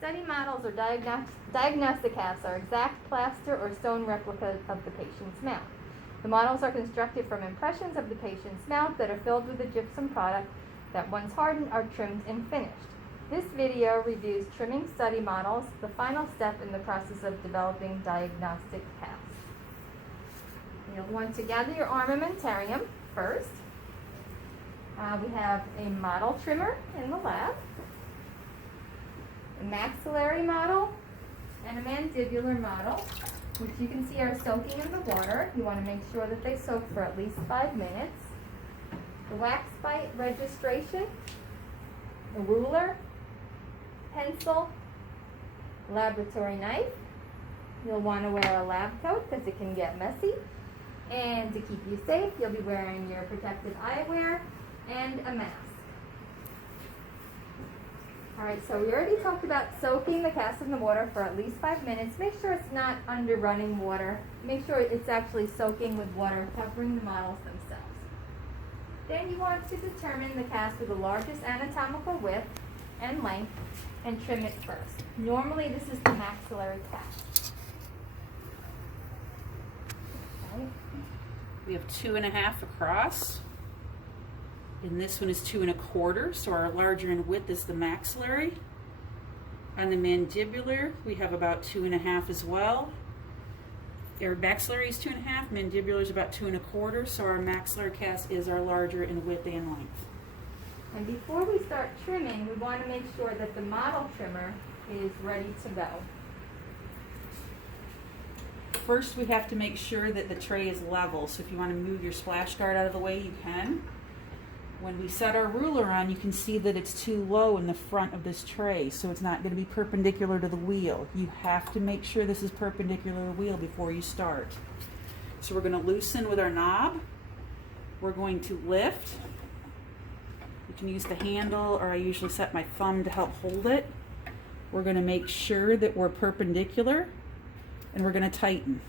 Study models or diagnostic casts are exact plaster or stone replicas of the patient's mouth. The models are constructed from impressions of the patient's mouth that are filled with a gypsum product that once hardened are trimmed and finished. This video reviews trimming study models, the final step in the process of developing diagnostic casts. You'll want to gather your armamentarium first. We have a model trimmer in the lab, a maxillary model, and a mandibular model, which you can see are soaking in the water. You want to make sure that they soak for at least 5 minutes. The wax bite registration, the ruler, pencil, laboratory knife. You'll want to wear a lab coat because it can get messy. And to keep you safe, you'll be wearing your protective eyewear and a mask. Alright, so we already talked about soaking the cast in the water for at least 5 minutes. Make sure it's not under running water. Make sure it's actually soaking with water, covering the models themselves. Then you want to determine the cast with the largest anatomical width and length and trim it first. Normally this is the maxillary cast. Okay. We have 2.5 across, and this one is 2 1/4, so our larger in width is the maxillary. On the mandibular, we have about 2 1/2 as well. Our maxillary is 2 1/2, mandibular is about 2 1/4, so our maxillary cast is our larger in width and length. And before we start trimming, we want to make sure that the model trimmer is ready to go. First, we have to make sure that the tray is level, so if you want to move your splash guard out of the way, you can. When we set our ruler on, you can see that it's too low in the front of this tray, so it's not going to be perpendicular to the wheel. You have to make sure this is perpendicular to the wheel before you start. So we're going to loosen with our knob. We're going to lift. You can use the handle, or I usually set my thumb to help hold it. We're going to make sure that we're perpendicular, and we're going to tighten.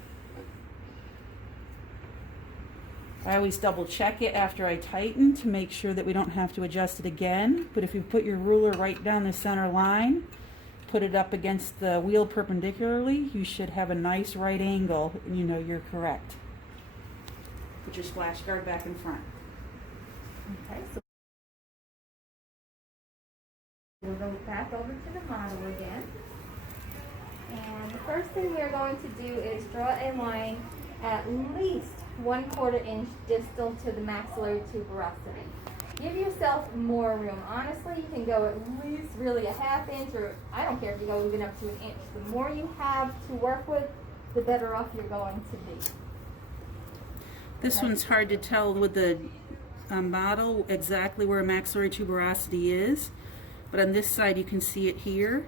I always double check it after I tighten to make sure that we don't have to adjust it again. But if you put your ruler right down the center line, put it up against the wheel perpendicularly, you should have a nice right angle, and you know you're correct. Put your splash guard back in front. Okay, so we'll go back over to the model again. And the first thing we're going to do is draw a line at least 1/4 inch distal to the maxillary tuberosity. Give yourself more room. Honestly, you can go at least really a 1/2 inch, or I don't care if you go even up to 1 inch. The more you have to work with, the better off you're going to be. This one's hard to tell with the model exactly where a maxillary tuberosity is, but on this side you can see it here,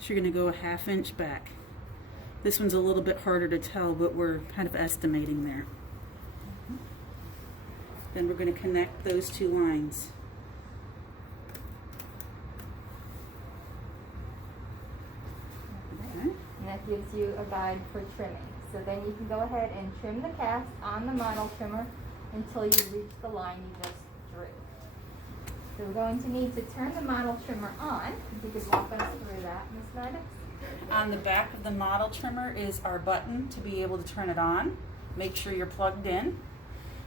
so you're going to go a 1/2 inch back. This one's a little bit harder to tell, but we're kind of estimating there. Then we're going to connect those 2 lines. Okay. And that gives you a guide for trimming. So then you can go ahead and trim the cast on the model trimmer until you reach the line you just drew. So we're going to need to turn the model trimmer on. If you could walk us through that, Ms. Maddox. On the back of the model trimmer is our button to be able to turn it on. Make sure you're plugged in.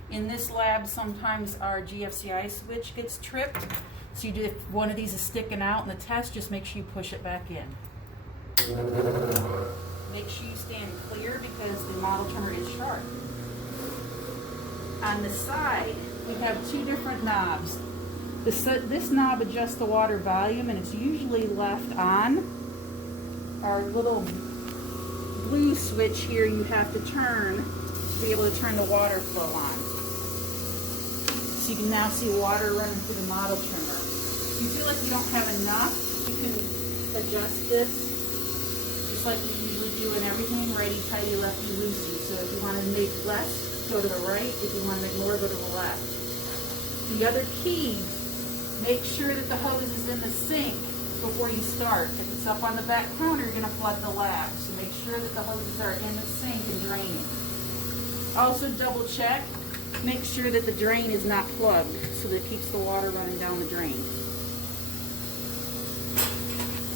In this lab, sometimes our GFCI switch gets tripped. So you do, if one of these is sticking out in the test, just make sure you push it back in. Make sure you stand clear because the model trimmer is sharp. On the side, we have 2 different knobs. This knob adjusts the water volume, and it's usually left on. Our little blue switch here you have to turn to be able to turn the water flow on. So you can now see water running through the model trimmer. If you feel like you don't have enough, you can adjust this just like we usually do in everything, righty tighty, lefty loosey. So if you want to make less, go to the right. If you want to make more, go to the left. The other key, make sure that the hose is in the sink before you start. If it's up on the back counter, you're going to flood the lab. So make sure that the hoses are in the sink and draining. Also double check, make sure that the drain is not plugged so that it keeps the water running down the drain.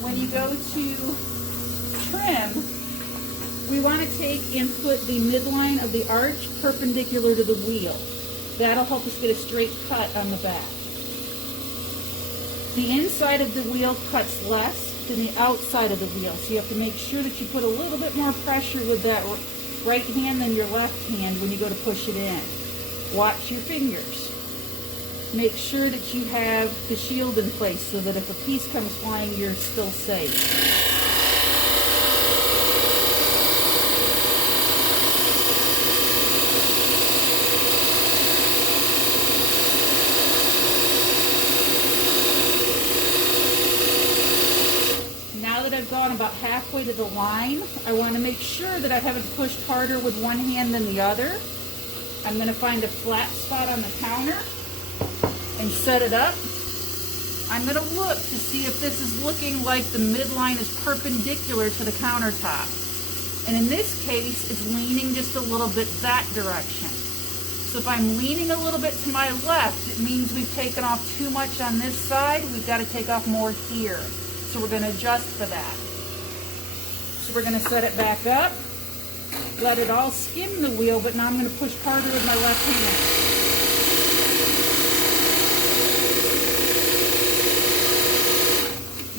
when you go to trim, we want to take and put the midline of the arch perpendicular to the wheel. That'll help us get a straight cut on the back. The inside of the wheel cuts less than the outside of the wheel, so you have to make sure that you put a little bit more pressure with that right hand than your left hand when you go to push it in. Watch your fingers. Make sure that you have the shield in place so that if a piece comes flying, you're still safe. I've gone about halfway to the line, I want to make sure that I haven't pushed harder with one hand than the other. I'm going to find a flat spot on the counter and set it up. I'm going to look to see if this is looking like the midline is perpendicular to the countertop. And in this case, it's leaning just a little bit that direction. So if I'm leaning a little bit to my left, it means we've taken off too much on this side. We've got to take off more here. So we're going to adjust for that. So we're going to set it back up, let it all skim the wheel, but now I'm going to push harder with my left hand.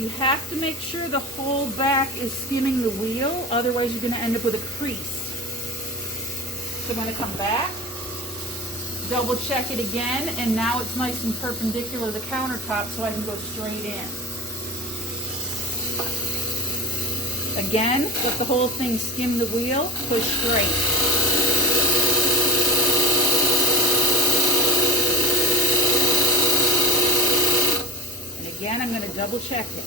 You have to make sure the whole back is skimming the wheel, otherwise you're going to end up with a crease. So I'm going to come back, double check it again, and now it's nice and perpendicular to the countertop so I can go straight in. Again, let the whole thing skim the wheel, push straight. And again, I'm going to double check it.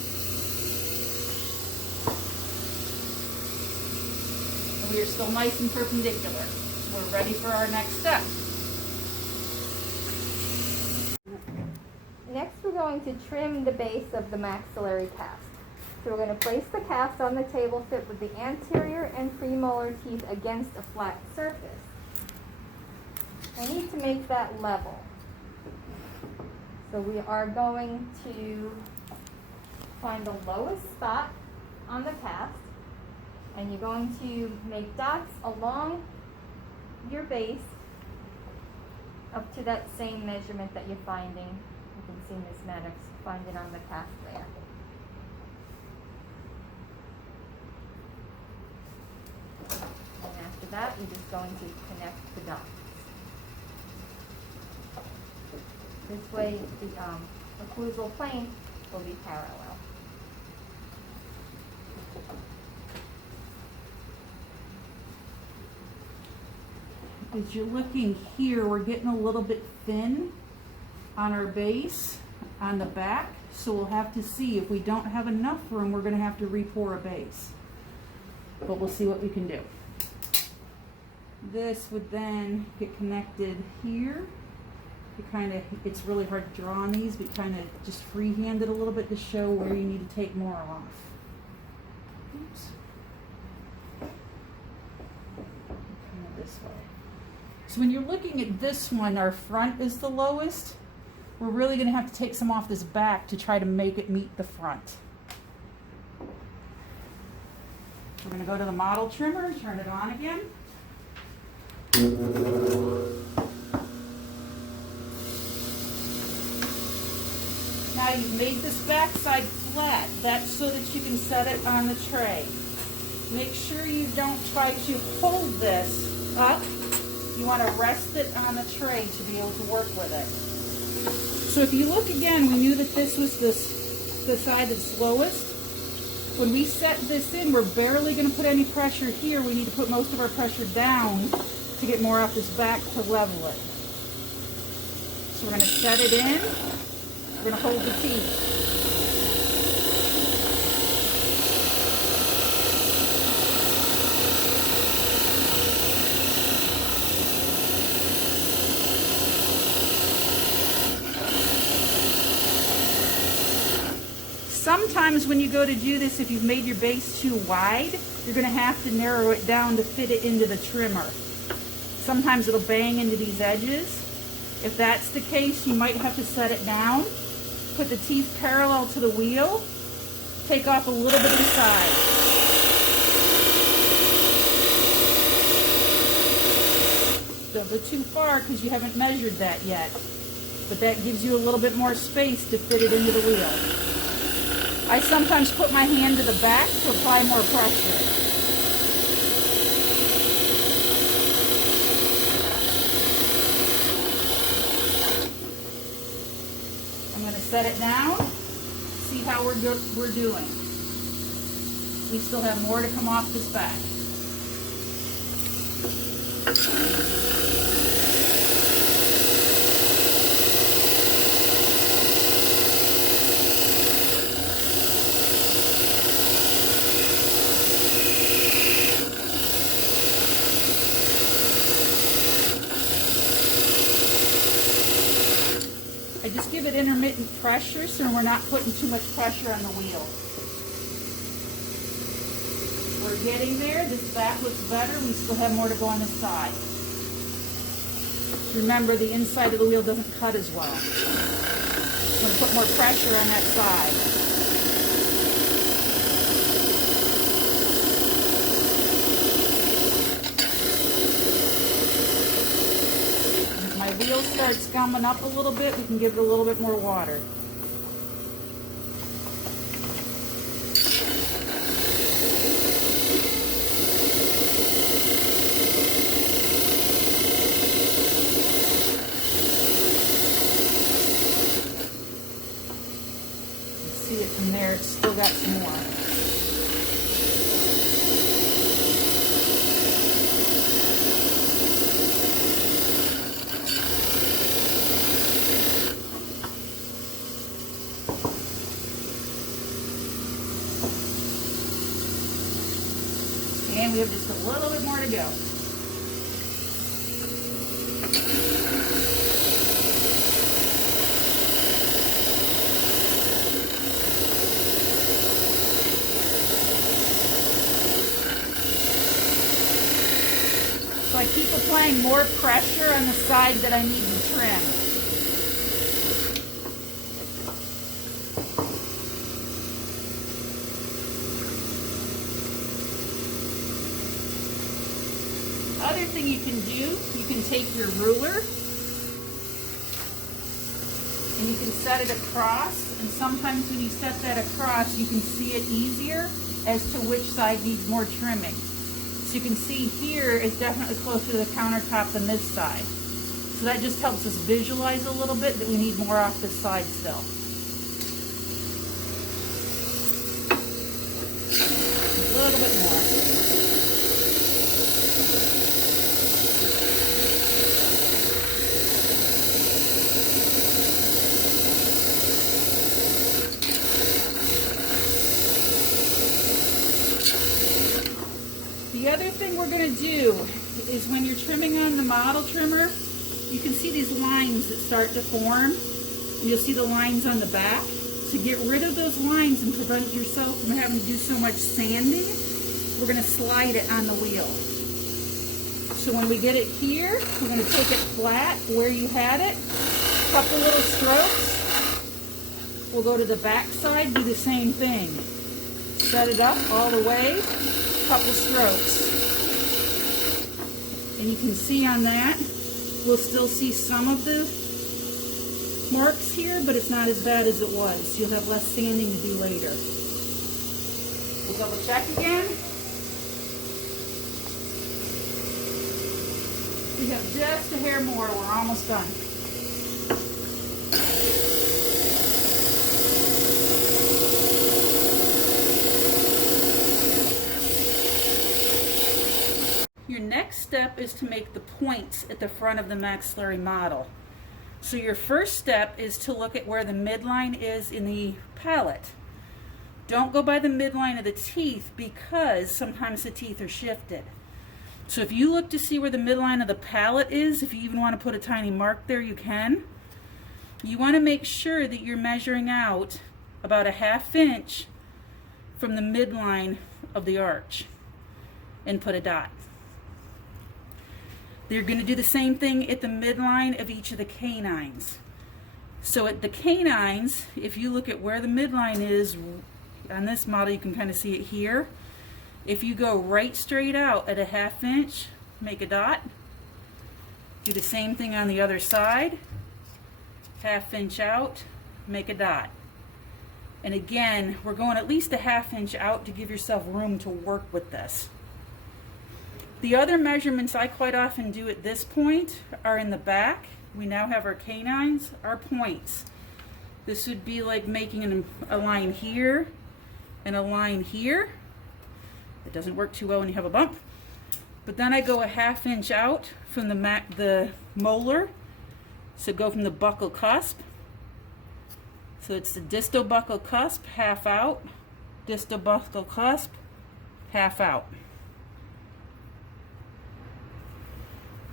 And we are still nice and perpendicular. So we're ready for our next step. Next, we're going to trim the base of the maxillary cast. So we're going to place the cast on the table fit with the anterior and premolar teeth against a flat surface. I need to make that level. So we are going to find the lowest spot on the cast, and you're going to make dots along your base up to that same measurement that you're finding. You can see Ms. Maddox find it on the cast there. And after that, you're just going to connect the dots. This way, the occlusal plane will be parallel. As you're looking here, we're getting a little bit thin on our base on the back, so we'll have to see if we don't have enough room, we're going to have to re-pour a base. But we'll see what we can do. This would then get connected here. It's really hard to draw on these, but kind of just freehand it a little bit to show where you need to take more off. Oops. Kind of this way. So when you're looking at this one, our front is the lowest. We're really going to have to take some off this back to try to make it meet the front. We're going to go to the model trimmer, turn it on again. Now you've made this backside flat. That's so that you can set it on the tray. Make sure you don't try to hold this up. You want to rest it on the tray to be able to work with it. So if you look again, we knew that this was the side that's lowest. When we set this in, we're barely going to put any pressure here. We need to put most of our pressure down to get more off this back to level it. So we're going to set it in. We're going to hold the teeth. Sometimes when you go to do this, if you've made your base too wide, you're going to have to narrow it down to fit it into the trimmer. Sometimes it'll bang into these edges. If that's the case, you might have to set it down, put the teeth parallel to the wheel, take off a little bit inside. Don't go too far because you haven't measured that yet. But that gives you a little bit more space to fit it into the wheel. I sometimes put my hand to the back to apply more pressure. I'm going to set it down, see how we're doing. We still have more to come off this back. I just give it intermittent pressure so we're not putting too much pressure on the wheel. We're getting there. This back looks better. We still have more to go on this side. Remember, the inside of the wheel doesn't cut as well. I'm going to put more pressure on that side. Wheel starts gumming up a little bit, we can give it a little bit more water. You can see it from there, it's still got some more. And we have just a little bit more to go. So I keep applying more pressure on the side that I need to trim. Other thing you can do, you can take your ruler and you can set it across, and sometimes when you set that across you can see it easier as to which side needs more trimming. So you can see here is definitely closer to the countertop than this side. So that just helps us visualize a little bit that we need more off this side still. A little bit more. The other thing we're going to do is when you're trimming on the model trimmer, you can see these lines that start to form. You'll see the lines on the back. To get rid of those lines and prevent yourself from having to do so much sanding, we're going to slide it on the wheel. So when we get it here, we're going to take it flat where you had it, a couple little strokes. We'll go to the back side, do the same thing. Set it up all the way. Couple strokes, and you can see on that we'll still see some of the marks here, but it's not as bad as it was. You'll have less sanding to do later. We'll double check again. We have just a hair more. We're almost done. Your next step is to make the points at the front of the maxillary model. So your first step is to look at where the midline is in the palate. Don't go by the midline of the teeth because sometimes the teeth are shifted. So if you look to see where the midline of the palate is, if you even want to put a tiny mark there, you can. You want to make sure that you're measuring out about a ½ inch from the midline of the arch and put a dot. They're going to do the same thing at the midline of each of the canines. So at the canines, if you look at where the midline is on this model, you can kind of see it here. If you go right straight out at a 1/2 inch, make a dot. Do the same thing on the other side. 1/2 inch out, make a dot. And again, we're going at least a 1/2 inch out to give yourself room to work with this. The other measurements I quite often do at this point are in the back. We now have our canines, our points. This would be like making a line here and a line here. It doesn't work too well when you have a bump. But then I go a 1/2 inch out from the molar. So go from the buccal cusp. So it's the distal buccal cusp, 1/2 out. Distal buccal cusp, 1/2 out.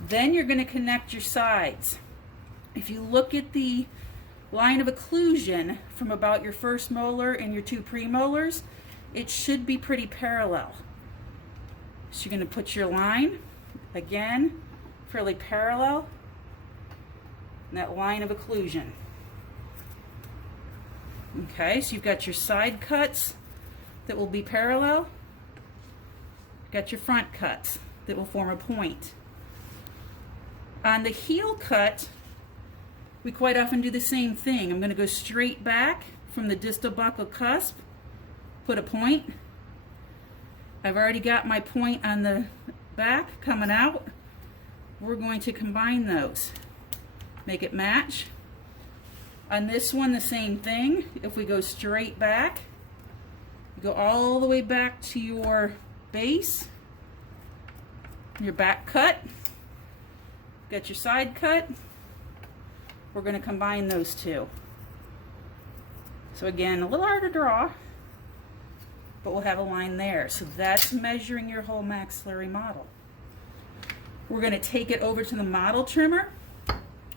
Then you're going to connect your sides. If you look at the line of occlusion from about your first molar and your 2 premolars, it should be pretty parallel. So you're going to put your line, again, fairly parallel, in that line of occlusion. Okay, so you've got your side cuts that will be parallel. You've got your front cuts that will form a point. On the heel cut, we quite often do the same thing. I'm going to go straight back from the distal buccal cusp, put a point. I've already got my point on the back coming out. We're going to combine those, make it match. On this one, the same thing. If we go straight back, you go all the way back to your base, your back cut. Got your side cut. We're going to combine those two. So again, a little hard to draw, but we'll have a line there. So that's measuring your whole maxillary model. We're going to take it over to the model trimmer.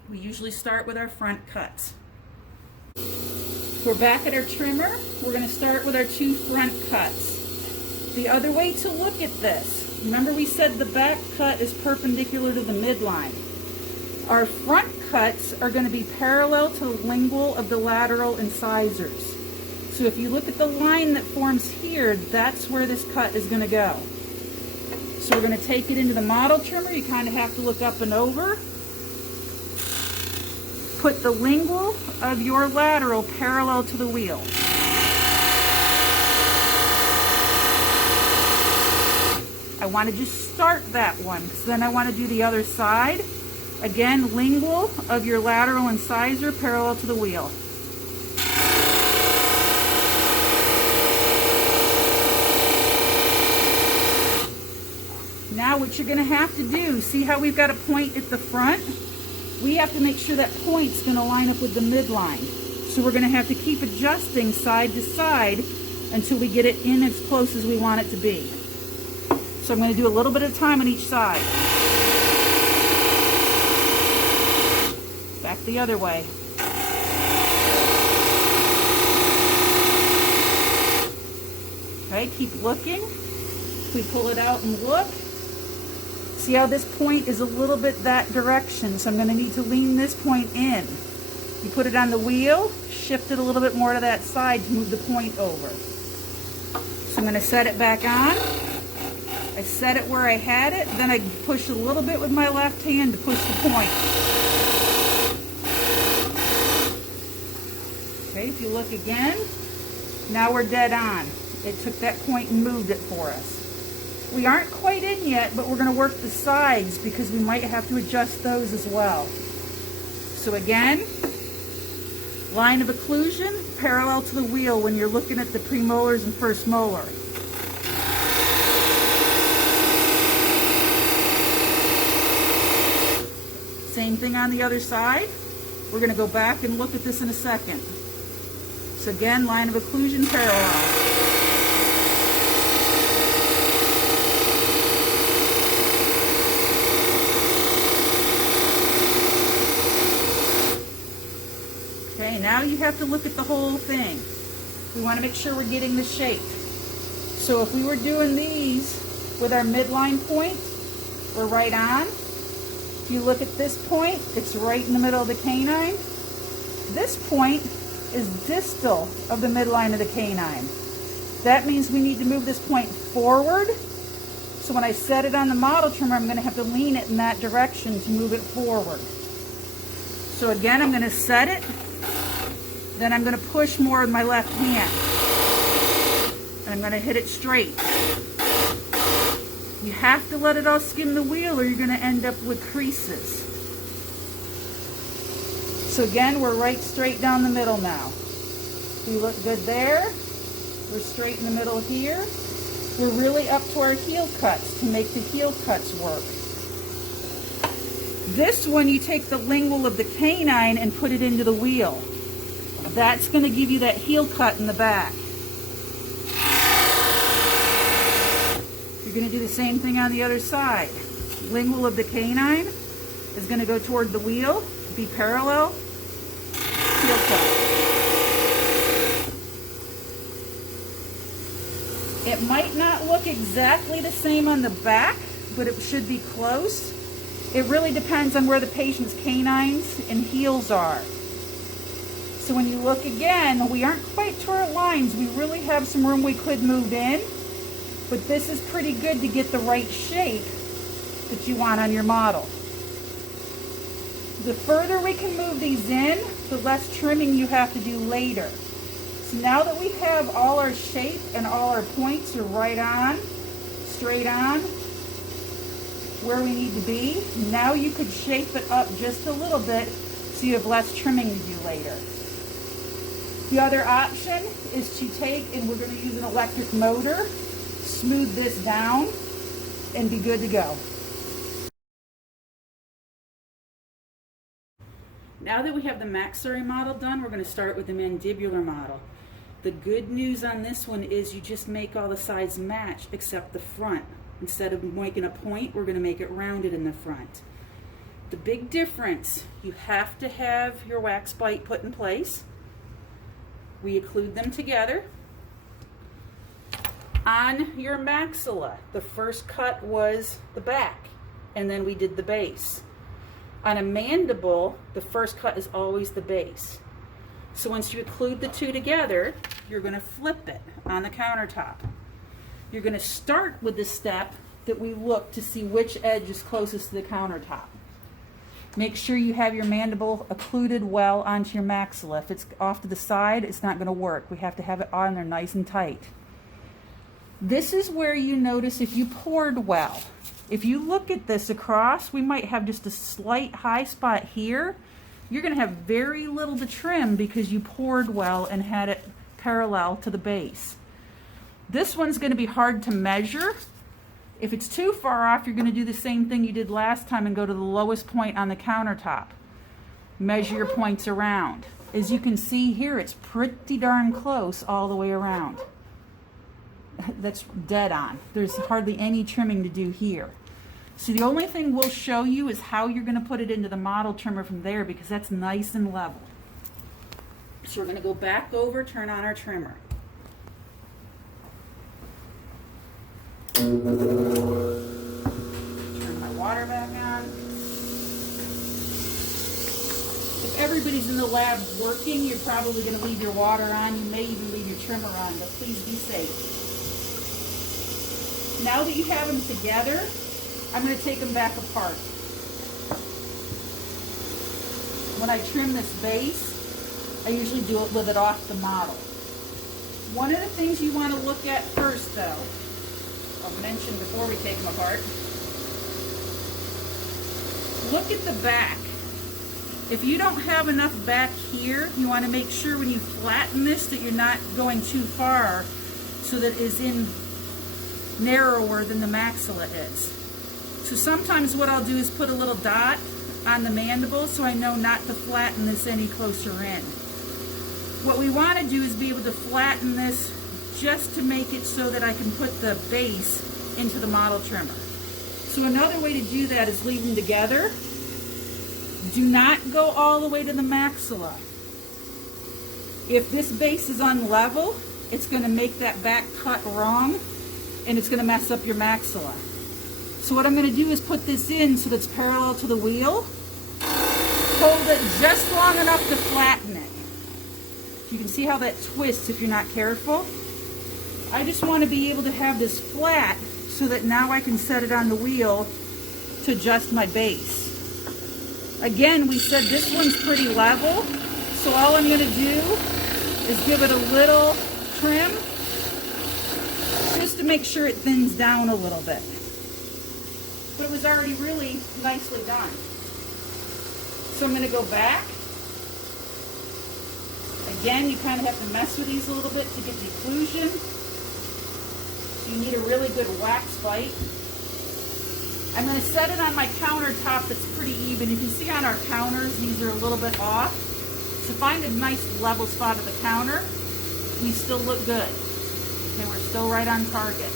We usually start with our front cuts. We're back at our trimmer. We're going to start with our 2 front cuts. The other way to look at this, remember we said the back cut is perpendicular to the midline. Our front cuts are going to be parallel to the lingual of the lateral incisors. So if you look at the line that forms here, that's where this cut is going to go. So we're going to take it into the model trimmer. You kind of have to look up and over. Put the lingual of your lateral parallel to the wheel. I want to just start that one, because then I want to do the other side. Again, lingual of your lateral incisor parallel to the wheel. Now what you're going to have to do, see how we've got a point at the front? We have to make sure that point's going to line up with the midline. So we're going to have to keep adjusting side to side until we get it in as close as we want it to be. So I'm going to do a little bit of time on each side. Back the other way. Okay, keep looking. We pull it out and look. See how this point is a little bit that direction, so I'm going to need to lean this point in. You put it on the wheel, shift it a little bit more to that side to move the point over. So I'm going to set it back on. I set it where I had it, then I push a little bit with my left hand to push the point. Okay, if you look again, now we're dead on. It took that point and moved it for us. We aren't quite in yet, but we're going to work the sides because we might have to adjust those as well. So again, line of occlusion parallel to the wheel when you're looking at the premolars and first molar. Same thing on the other side. We're going to go back and look at this in a second. So again, line of occlusion parallel. Okay, now you have to look at the whole thing. We want to make sure we're getting the shape. So if we were doing these with our midline point, we're right on. If you look at this point, it's right in the middle of the canine. This point is distal of the midline of the canine. That means we need to move this point forward. So when I set it on the model trimmer, I'm going to have to lean it in that direction to move it forward. So again, I'm going to set it, then I'm going to push more with my left hand. And I'm going to hit it straight. You have to let it all skim the wheel or you're going to end up with creases. So again, we're right straight down the middle now. We look good there. We're straight in the middle here. We're really up to our heel cuts to make the heel cuts work. This one, you take the lingual of the canine and put it into the wheel. That's going to give you that heel cut in the back. You're going to do the same thing on the other side. Lingual of the canine is going to go toward the wheel, be parallel, heel cut. It might not look exactly the same on the back, but it should be close. It really depends on where the patient's canines and heels are. So when you look again, we aren't quite to our lines. We really have some room we could move in. But this is pretty good to get the right shape that you want on your model. The further we can move these in, the less trimming you have to do later. So now that we have all our shape and all our points are right on, straight on, where we need to be, now you could shape it up just a little bit so you have less trimming to do later. The other option is to take, and we're going to use an electric motor, smooth this down and be good to go. Now that we have the maxillary model done, we're going to start with the mandibular model. The good news on this one is you just make all the sides match except the front. Instead of making a point, we're going to make it rounded in the front. The big difference, you have to have your wax bite put in place. We occlude them together. On your maxilla, the first cut was the back, and then we did the base. On a mandible, the first cut is always the base. So once you occlude the two together, you're going to flip it on the countertop. You're going to start with the step that we look to see which edge is closest to the countertop. Make sure you have your mandible occluded well onto your maxilla. If it's off to the side, it's not going to work. We have to have it on there nice and tight. This is where you notice if you poured well. If you look at this across, we might have just a slight high spot here. You're going to have very little to trim because you poured well and had it parallel to the base. This one's going to be hard to measure. If it's too far off, you're going to do the same thing you did last time and go to the lowest point on the countertop. Measure your points around. As you can see here, it's pretty darn close all the way around. That's dead on. There's hardly any trimming to do here. So the only thing we'll show you is how you're going to put it into the model trimmer from there because that's nice and level. So we're going to go back over, turn on our trimmer. Turn my water back on. If everybody's in the lab working, you're probably going to leave your water on. You may even leave your trimmer on, but please be safe. Now that you have them together, I'm going to take them back apart. When I trim this base, I usually do it with it off the model. One of the things you want to look at first, though, I'll mention before we take them apart, look at the back. If you don't have enough back here, you want to make sure when you flatten this that you're not going too far so that it is in narrower than the maxilla is. So sometimes what I'll do is put a little dot on the mandible so I know not to flatten this any closer in. What we want to do is be able to flatten this just to make it so that I can put the base into the model trimmer. So another way to do that is leave them together. Do not go all the way to the maxilla. If this base is unlevel, it's going to make that back cut wrong and it's going to mess up your maxilla. So what I'm going to do is put this in so that it's parallel to the wheel. Hold it just long enough to flatten it. You can see how that twists if you're not careful. I just want to be able to have this flat so that now I can set it on the wheel to adjust my base. Again, we said this one's pretty level, so all I'm going to do is give it a little trim just to make sure it thins down a little bit. But it was already really nicely done. So I'm going to go back. Again, you kind of have to mess with these a little bit to get the occlusion. So you need a really good wax bite. I'm going to set it on my countertop that's pretty even. You can see on our counters, these are a little bit off. So find a nice level spot at the counter. We still look good. Okay, we're still right on target.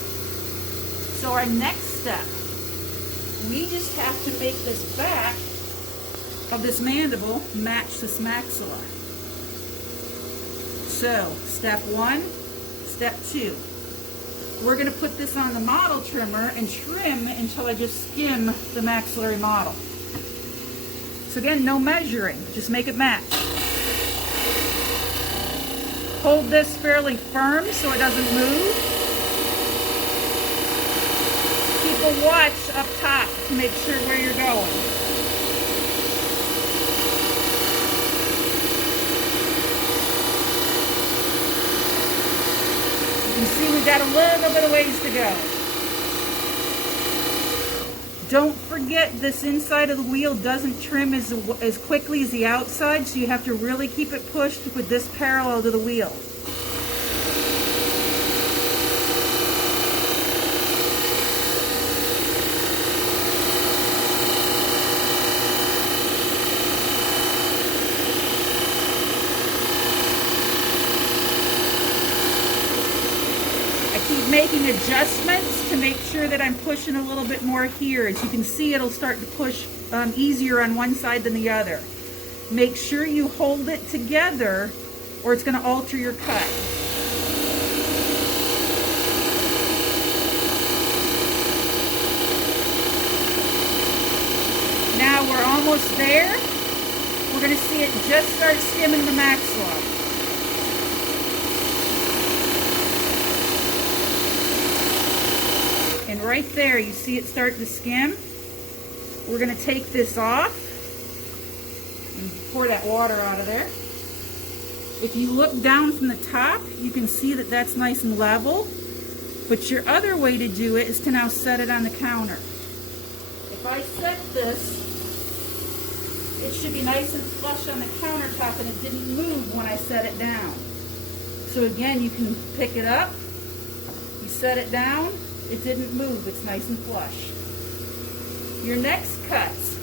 So our next step, we just have to make this back of this mandible match this maxilla. So, step 1, step 2. We're going to put this on the model trimmer and trim until I just skim the maxillary model. So again, no measuring, just make it match. Hold this fairly firm so it doesn't move. Keep a watch up top to make sure where you're going. You can see we've got a little bit of ways to go. Don't forget, this inside of the wheel doesn't trim as quickly as the outside, so you have to really keep it pushed with this parallel to the wheel. Keep making adjustments to make sure that I'm pushing a little bit more here. As you can see, it'll start to push easier on one side than the other. Make sure you hold it together or it's going to alter your cut. Now we're almost there. We're going to see it just start skimming the maxilla. And right there, you see it start to skim. We're going to take this off and pour that water out of there. If you look down from the top, you can see that that's nice and level. But your other way to do it is to now set it on the counter. If I set this, it should be nice and flush on the countertop and it didn't move when I set it down. So again, you can pick it up, you set it down, it didn't move, it's nice and flush. Your next cuts,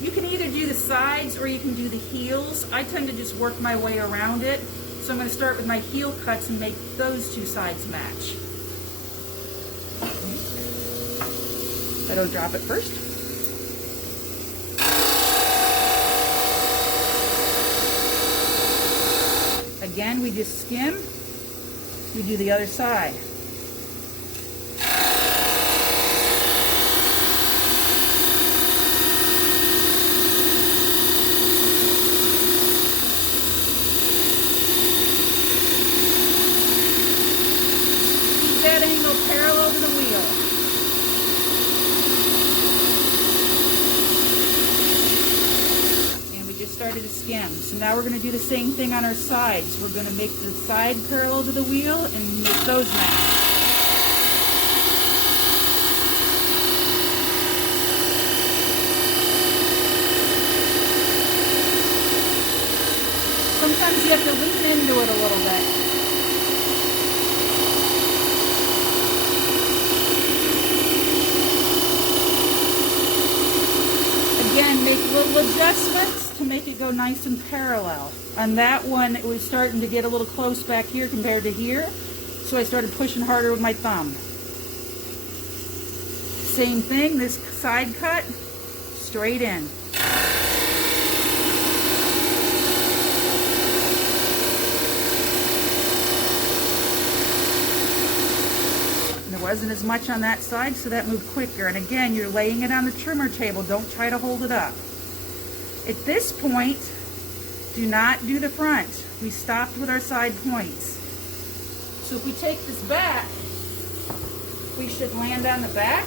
you can either do the sides or you can do the heels. I tend to just work my way around it. So I'm going to start with my heel cuts and make those two sides match. Better drop it first. Again, we just skim. We do the other side. That angle parallel to the wheel. And we just started to skim. So now we're going to do the same thing on our sides. We're going to make the side parallel to the wheel and make those match. Sometimes you have to lean into it a little bit. Again, make little adjustments to make it go nice and parallel. On that one, it was starting to get a little close back here compared to here, so I started pushing harder with my thumb. Same thing, this side cut, straight in. Wasn't as much on that side, so that moved quicker. And again, you're laying it on the trimmer table. Don't try to hold it up. At this point, do not do the front. We stopped with our side points. So if we take this back, we should land on the back.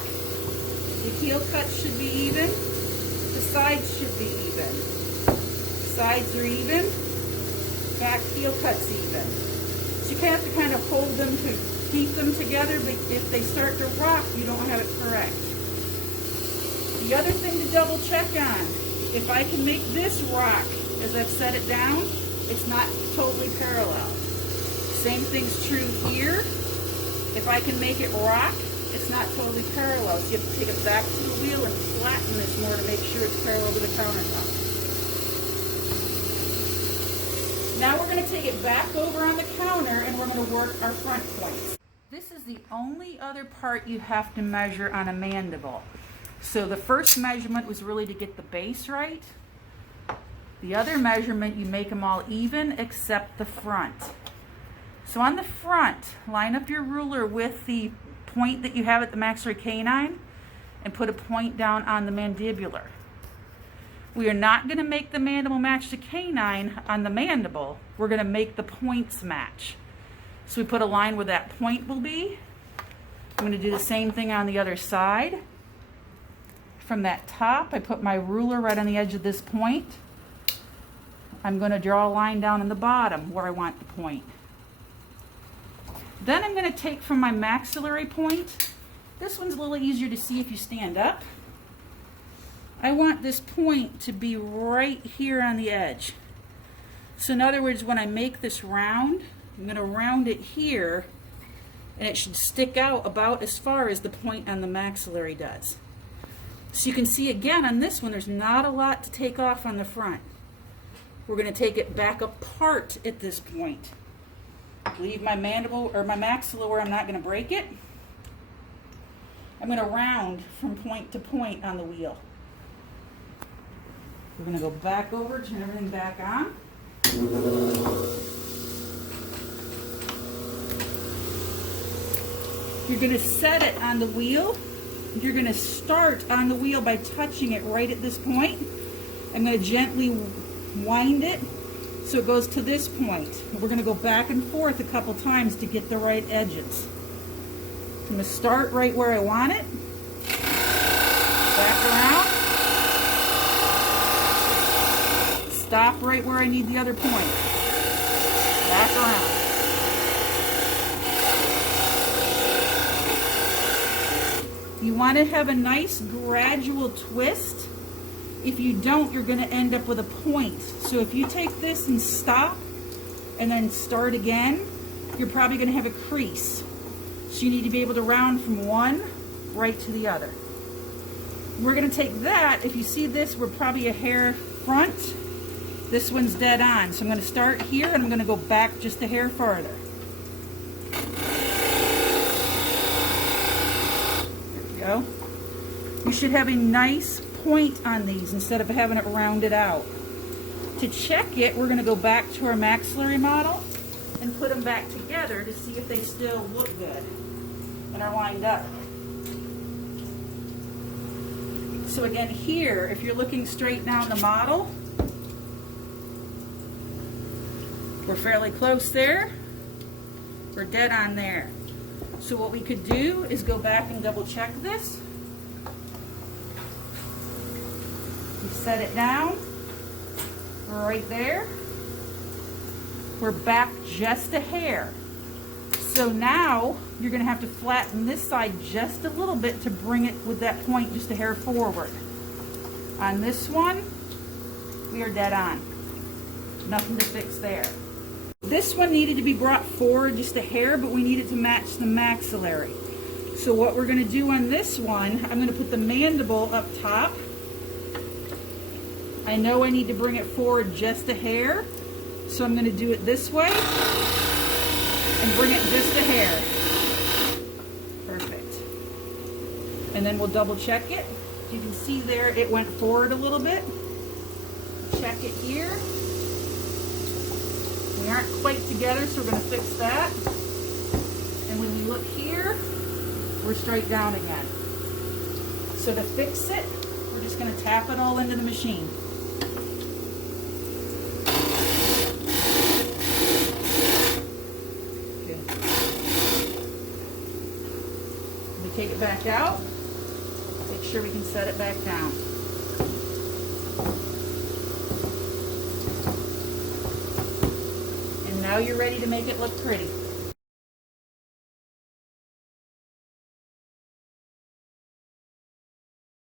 The heel cuts should be even. The sides should be even. Sides are even. Back heel cuts even. So you have to kind of hold them to keep them together, but if they start to rock, you don't have it correct. The other thing to double check on, if I can make this rock as I've set it down, it's not totally parallel. Same thing's true here. If I can make it rock, it's not totally parallel. So you have to take it back to the wheel and flatten this more to make sure it's parallel to the countertop. Now we're going to take it back over on the counter and we're going to work our front points. This is the only other part you have to measure on a mandible. So the first measurement was really to get the base right. The other measurement, you make them all even except the front. So on the front, line up your ruler with the point that you have at the maxillary canine and put a point down on the mandibular. We are not going to make the mandible match the canine on the mandible. We're going to make the points match. So we put a line where that point will be. I'm going to do the same thing on the other side. From that top, I put my ruler right on the edge of this point. I'm going to draw a line down in the bottom where I want the point. Then I'm going to take from my maxillary point. This one's a little easier to see if you stand up. I want this point to be right here on the edge. So in other words, when I make this round, I'm going to round it here, and it should stick out about as far as the point on the maxillary does. So you can see again on this one, there's not a lot to take off on the front. We're going to take it back apart at this point. Leave my mandible or my maxilla where I'm not going to break it. I'm going to round from point to point on the wheel. We're going to go back over, turn everything back on. You're going to set it on the wheel. You're going to start on the wheel by touching it right at this point. I'm going to gently wind it so it goes to this point. We're going to go back and forth a couple times to get the right edges. I'm going to start right where I want it. Back around. Stop right where I need the other point. Back around. You want to have a nice gradual twist. If you don't, you're going to end up with a point. So if you take this and stop and then start again, you're probably going to have a crease. So you need to be able to round from one right to the other. We're going to take that. If you see this, we're probably a hair front. This one's dead on. So I'm going to start here and I'm going to go back just a hair farther. There we go. You should have a nice point on these instead of having it rounded out. To check it, we're going to go back to our maxillary model and put them back together to see if they still look good and are lined up. So again here, if you're looking straight down the model, we're fairly close there. We're dead on there. So what we could do is go back and double check this. We set it down right there. We're back just a hair. So now you're going to have to flatten this side just a little bit to bring it with that point just a hair forward. On this one, we are dead on. Nothing to fix there. This one needed to be brought forward just a hair, but we need it to match the maxillary. So what we're going to do on this one, I'm going to put the mandible up top. I know I need to bring it forward just a hair, so I'm going to do it this way and bring it just a hair. Perfect. And then we'll double check it. You can see there it went forward a little bit. Check it here. We aren't quite together, so we're going to fix that. And when we look here, we're straight down again. So to fix it, we're just going to tap it all into the machine. Take it back out. Make sure we can set it back down. And now you're ready to make it look pretty.